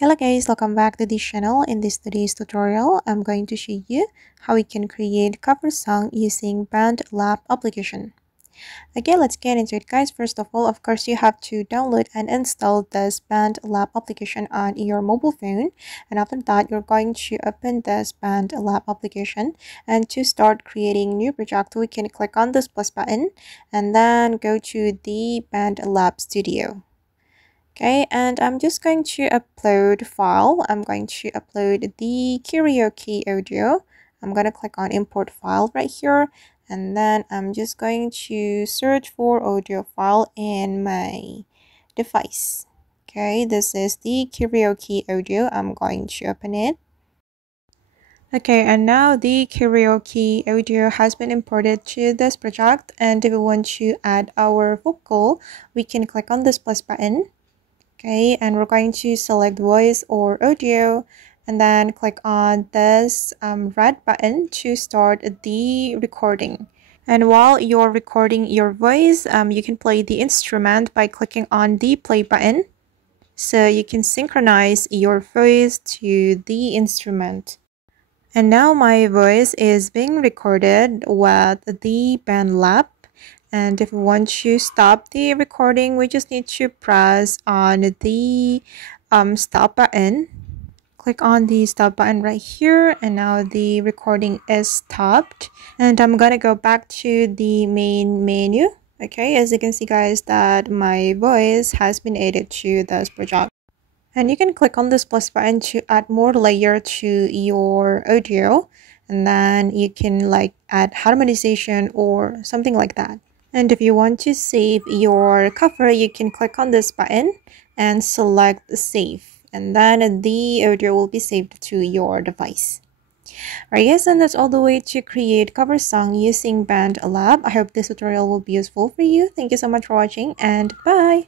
Hello guys, welcome back to this channel. In this today's tutorial, I'm going to show you how we can create cover song using BandLab application. Okay, let's get into it guys. First of all, of course, you have to download and install this BandLab application on your mobile phone. And after that, you're going to open this BandLab application. And to start creating new project, we can click on this plus button and then go to the BandLab Studio. Okay, and I'm just going to upload file. I'm going to upload the karaoke audio. I'm going to click on import file right here, and then I'm just going to search for audio file in my device. Okay, this is the karaoke audio. I'm going to open it. Okay, and now the karaoke audio has been imported to this project, and if we want to add our vocal, we can click on this plus button. Okay, and we're going to select voice or audio and then click on this red button to start the recording. And while you're recording your voice, you can play the instrument by clicking on the play button. So you can synchronize your voice to the instrument. And now my voice is being recorded with the BandLab. And if we want to stop the recording, we just need to press on the stop button. Click on the stop button right here, and now the recording is stopped. And I'm gonna go back to the main menu. Okay, as you can see guys, that my voice has been added to this project. And you can click on this plus button to add more layer to your audio, and then you can like add harmonization or something like that. And if you want to save your cover, you can click on this button and select save, and then the audio will be saved to your device. Alright guys, and that's all the way to create cover song using BandLab. I hope this tutorial will be useful for you. Thank you so much for watching, and bye!